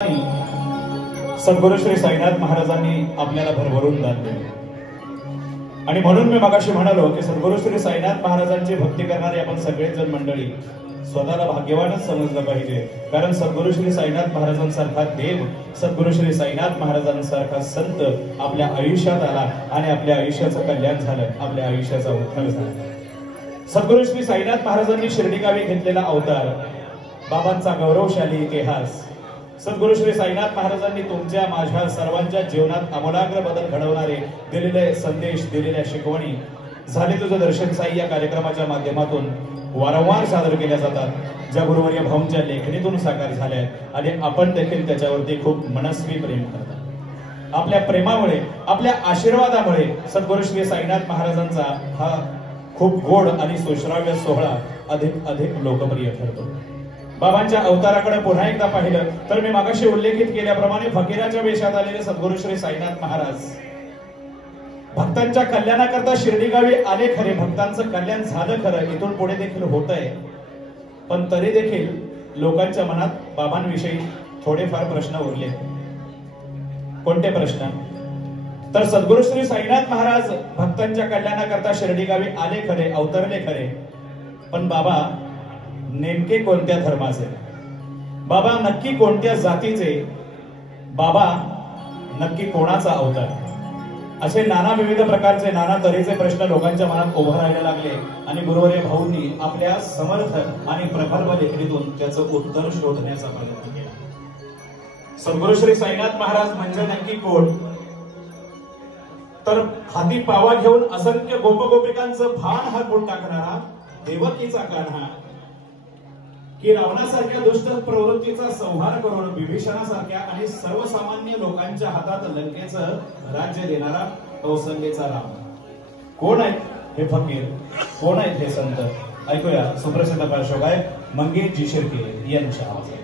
सद्गुरू श्री साईनाथ महाराजांनी आपल्याला भरभरून दान दिले आणि म्हणून मी मगाशी म्हणालो की सद्गुरू श्री साईनाथ महाराजांची भक्ती करणारी आपण सगळेच जण मंडळी स्वतःला भाग्यवानच समजलं पाहिजे। कारण सद्गुरू श्री साईनाथ महाराजांसारखा देव, सद्गुरू श्री साईनाथ महाराजांसारखा संत आपल्या आयुष्यात आला आणि आपल्या आयुष्याचं कल्याण झालं, आपल्या आयुष्याचा उद्धार झाला। सद्गुरू श्री साईनाथ महाराजांनी शिर्डी गावी घेतलेला अवतार, बाबांचा गौरवशाली इतिहास, सद्गुरू श्री साईनाथ महाराजांनी तुमच्या माझ्या सर्वांच्या जीवनात आमूलाग्र बदल घडवणारे दिलेले संदेश, दिलेल्या शिकवणी झाले तुझं दर्शन साई या कार्यक्रमाच्या माध्यमातून वारंवार सादर केल्या जातात, ज्या गुरुवर्य भाऊंच्या लेखणीतून साकार झाल्या आणि आपण देखील त्याच्यावरती खूप मनस्वी प्रेम करतात। आपल्या प्रेमामुळे, आपल्या आशीर्वादामुळे सद्गुरू श्री साईनाथ महाराजांचा हा खूप गोड आणि सुश्राव्य सोहळा अधिक लोकप्रिय ठरतो। बाबांच्या अवताराकडे पुन्हा एकदा पाहिलं तर मी मागाशी उल्लेखित केल्याप्रमाणे फकीराच्या वेशात आलेले सद्गुरू श्री साईनाथ महाराज भक्तांच्या कल्याणाकरता शिर्डी गावी आले खरे, भक्तांचं कल्याण झालं खरं, इथून पुढे देखील होतंय, पण तरी देखील लोकांच्या मनात बाबांविषयी थोडेफार प्रश्न उरले। कोणते प्रश्न? तर सद्गुरू श्री साईनाथ महाराज भक्तांच्या कल्याणाकरता शिर्डी गावी आले खरे, अवतरले खरे, पण बाबा नेमके कोणत्या धर्माचे, बाबा नक्की कोणत्या जातीचे, बाबा नक्की कोणाचा अवतार, असे नाना विविध प्रकारचे नाना तऱ्हेचे प्रश्न लोकांच्या मनात उभरायला लागले आणि गुरुवर्य भाऊंनी आपल्या समर्थ आणि प्रगल्भ लेखणीतून त्याचं उत्तर शोधण्याचा प्रयत्न केला। सद्गुरू श्री साईनाथ महाराज म्हणजे नक्की कोण? तर हाती पावा घेऊन असंख्य गोपगोपिकांचं भान हरवून टाकणारा देवकीचा कान्हा, की रावणासारख्या दुष्ट प्रवृत्तीचा संहार करून विभीषणासारख्या आणि सर्वसामान्य लोकांच्या हातात लंकेचं राज्य देणारा कौसल्येचा राम। कोण आहेत हे फकीर, कोण आहेत हे संत? ऐकूया सुप्रसिद्ध पार्श्वगायक मंगेशजी शिर्के यांच्या आवाजात।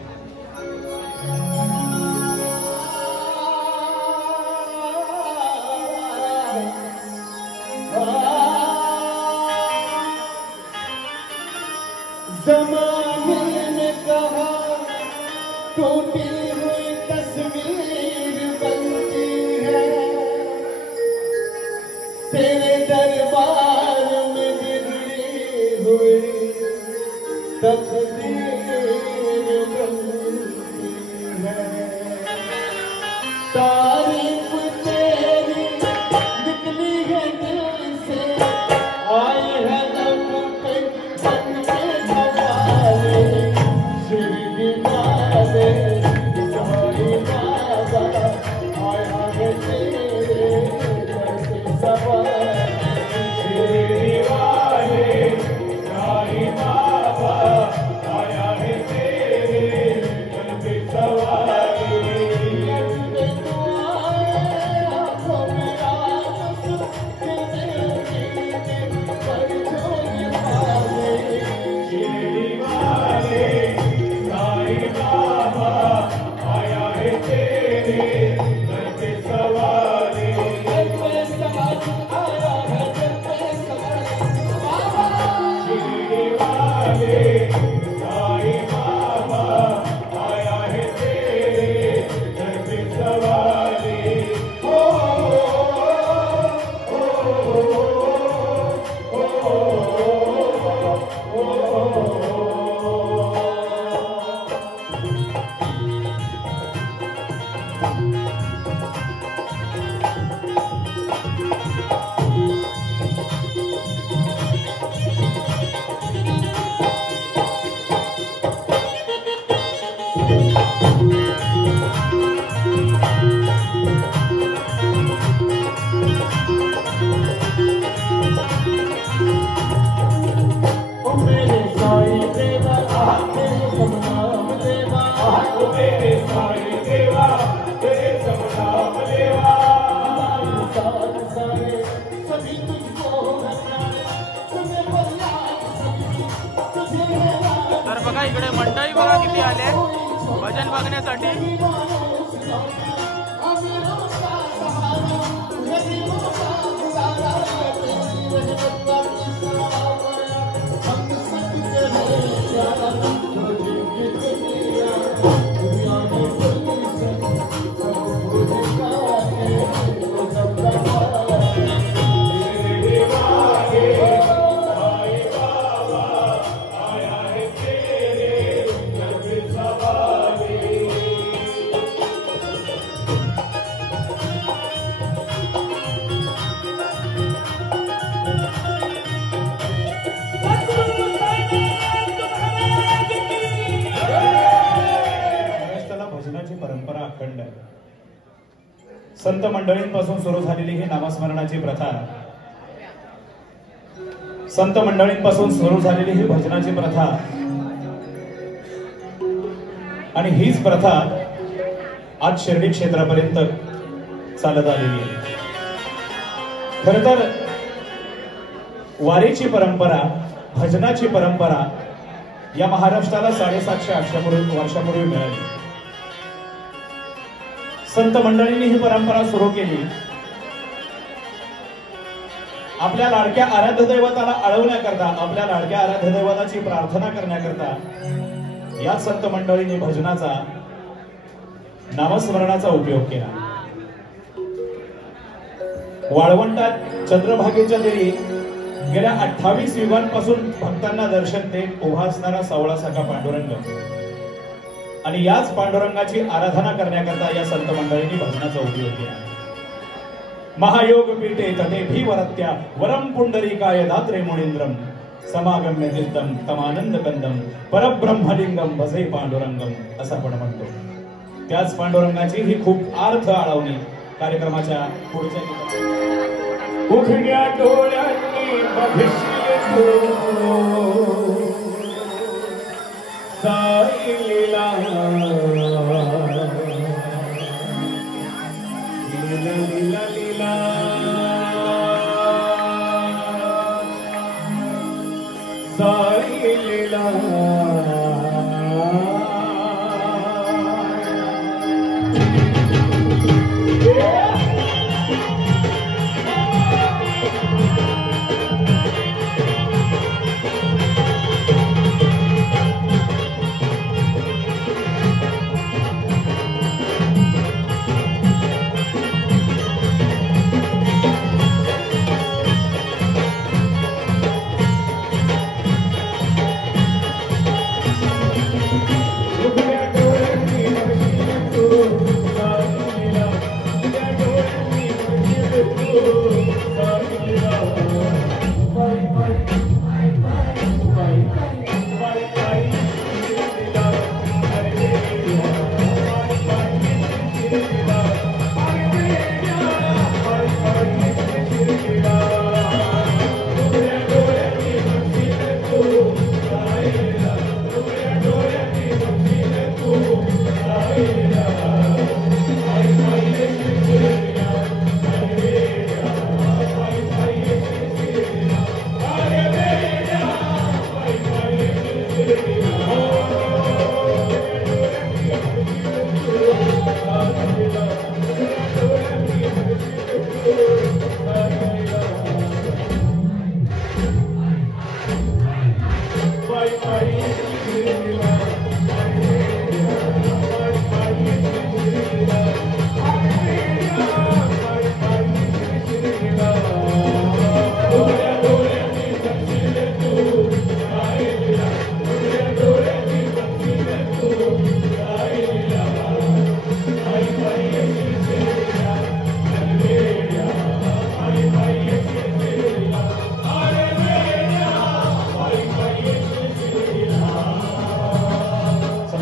ज़माने ने कहा टूटी हुई तस्वीर बनती है, तेरे दरबार में बिगड़ी हुई तकदीर बनती है। तारीफ तेरी निकली है दिल से, आई है इकडे मंडळी बघा किती आले भजन बघण्यासाठी। भजनाची परंपरा अखंड आहे. संत मंडळींपासून सुरू झालेली ही नामस्मरणाची प्रथा, संत मंडळींपासून सुरू झालेली ही भजनाची प्रथा आणि हीच प्रथा आज शिर्डी क्षेत्रापर्यंत चालत आलेली आहे. खर तर वारीची परंपरा, भजनाची परंपरा या महाराष्ट्राला 750-800 वर्षापूर्वी मिळाली. संत मंडळींनी ही परंपरा सुरू केली. आपल्या लाडक्या आराध्य दैवताला आळवण्याकरता, आपल्या लाडक्या आराध्य दैवताची प्रार्थना करण्याकरता या संत मंडळींनी भजनाचा, नामस्मरणाचा उपयोग केला. वाळवंटात चंद्रभागेच्या देवी गेल्या 28 युगांपासून भक्तांना दर्शन देत उभा असणारा सावळा सखा पांडुरंग आणि याच पांडुरंगाची आराधना करण्याकरता या संत मंडळींनी भजनाचा उपयोग केला. महायोग पीठे तटे भीवरत्या वरम पुंडरीकाय दात्रे मुनींद्रम समागम्य तीर्थम तमानंद कंदम परब्रह्मलिंगम भजे पांडुरंगम असं आपण म्हणतो. त्याच पांडुरंगाची ही खूप अर्थ आळवणी कार्यक्रमाच्या पुढच्या उघड्या डोळ्यांनी बघितले साई लीला, लीला लीला लीला साई लीला.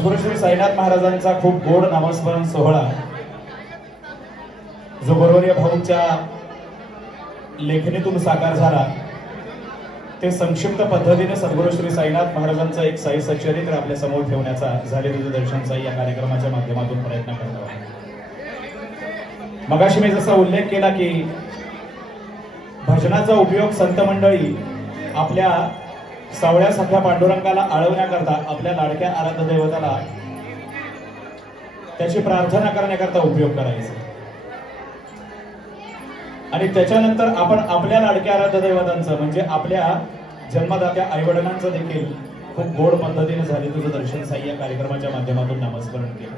गुरु श्री साईनाथ महाराजांचा खूप गोड नामस्मरण सोहळा जो बरोबर भाऊंच्या लेखणीतून साकार झाला, ते संक्षिप्त पद्धतीने सद्गुरू श्री साईनाथ महाराजांचं एक साई सच्चरित्र आपल्या समोर ठेवण्याचा झाले तुझं दर्शन साई या कार्यक्रमाच्या माध्यमातून प्रयत्न करतो. मगाशी मी जसा उल्लेख केला की भजनाचा उपयोग संत मंडळी आपल्या सावळ्या सख्या पांडुरंगाला आळवण्याकरता, आपल्या लाडक्या आराध्य दैवताला त्याची प्रार्थना करण्याकरता उपयोग करायचा. आणि त्याच्यानंतर आपण आपल्या लाडक्या आराध्य दैवतांचं म्हणजे आपल्या जन्मदात्या आईवडिलांचं देखील खूप गोड पद्धतीने झाले तुझं दर्शन साई या कार्यक्रमाच्या माध्यमातून नामस्मरण केलं.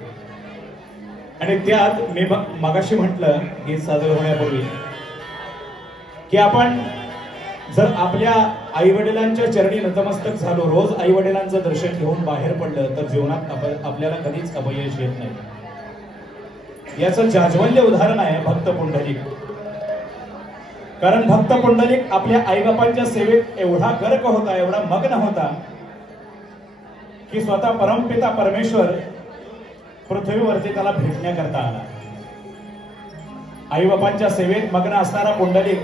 आणि त्यात मी मगाशी म्हटलं गीत सादर होण्यापूर्वी की आपण जर आपल्या आई वडिलांच्या चरणी नतमस्तक झालो, रोज आई वडिलांचं दर्शन घेऊन बाहेर पडलं तर जीवनात आपल्याला कधीच अपयश येत नाही. याचं जाज्वल्य उदाहरण आहे भक्त पुंडलिक. कारण भक्त पुंडलिक आपल्या आईबापांच्या सेवेत एवढा गर्क होता, एवढा मग्न होता की स्वतः परमपिता परमेश्वर पृथ्वीवरती त्याला भेटण्याकरता आला. आई बापांच्या सेवेत मग्न असणारा पुंडलिक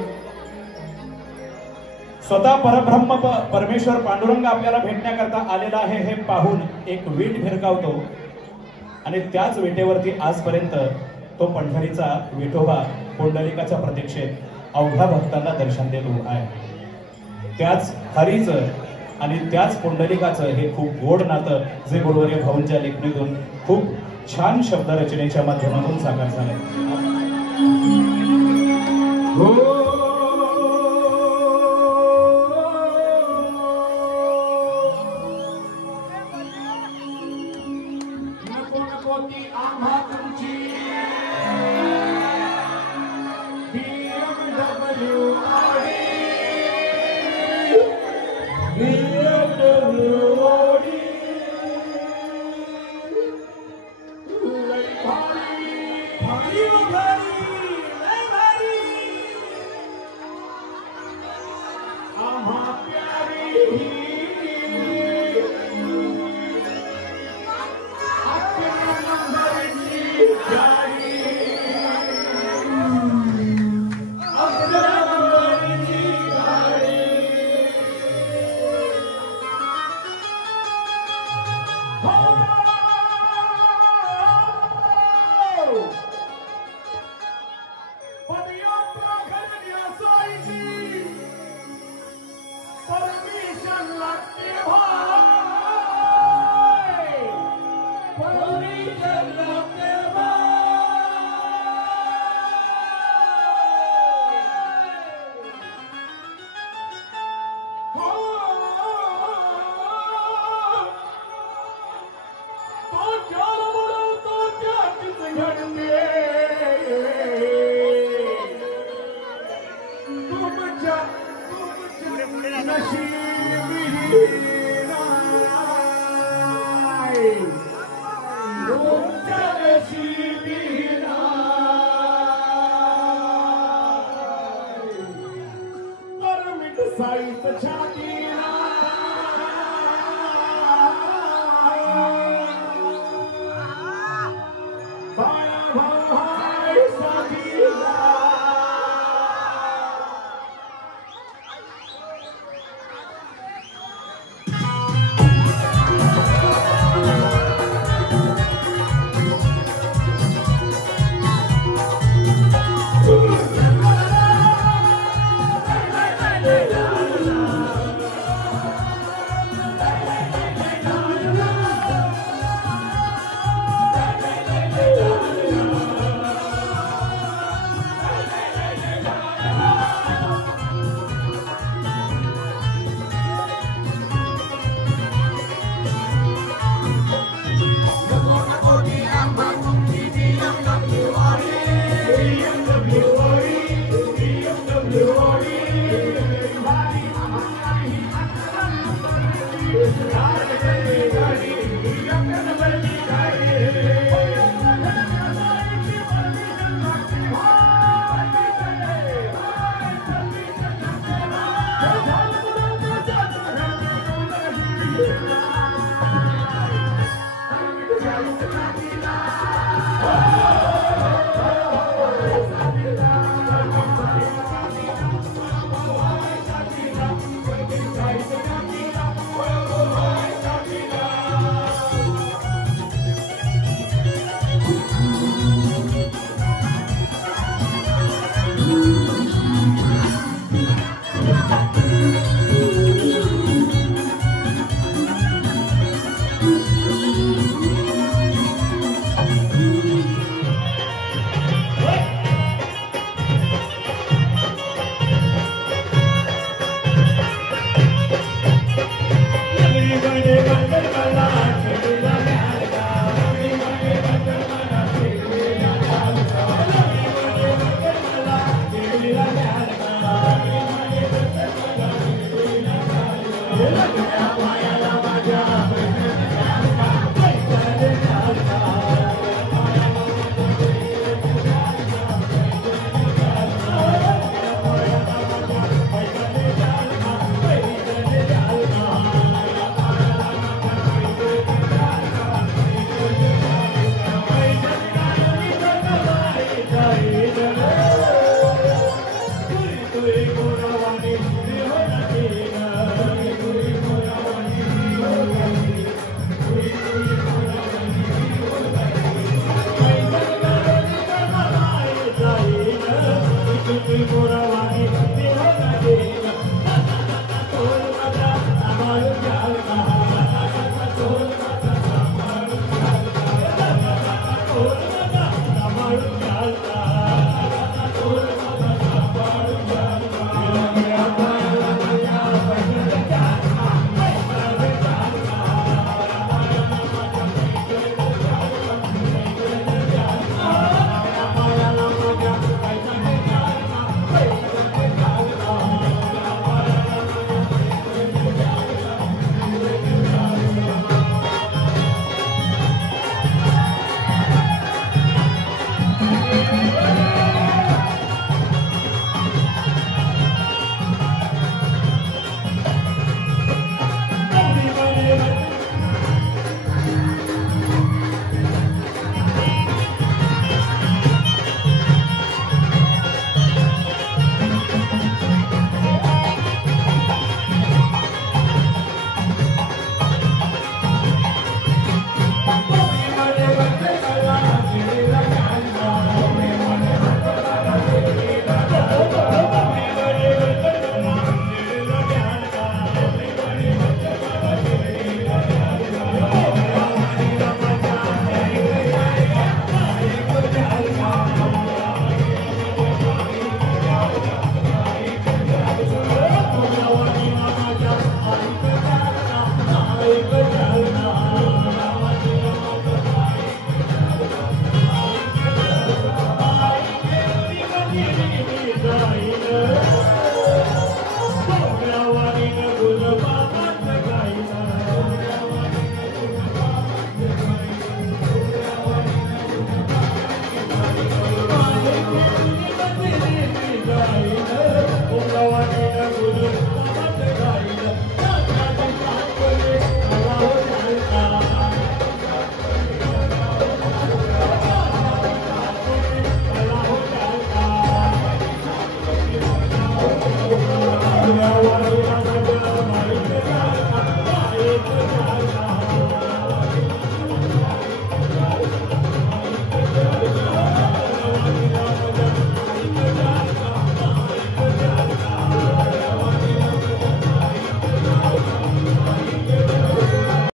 स्वतः परब्रह्म परमेश्वर पांडुरंग आपल्याला भेटण्याकरता आलेला आहे हे पाहून एक वीट भिरकावतो आणि त्याच विटेवरती आजपर्यंत तो पंढरीचा विठोबा पुंडलिकाच्या प्रतीक्षेत अवघ्या भक्तांना दर्शन देत उभा आहे. त्याच हरीचं आणि त्याच पुंडलिकाचं हे खूप गोड नातं जे गुरुवर्य भाऊंच्या लेखणीतून खूप छान शब्द रचनेच्या माध्यमातून साकार झालंय. तो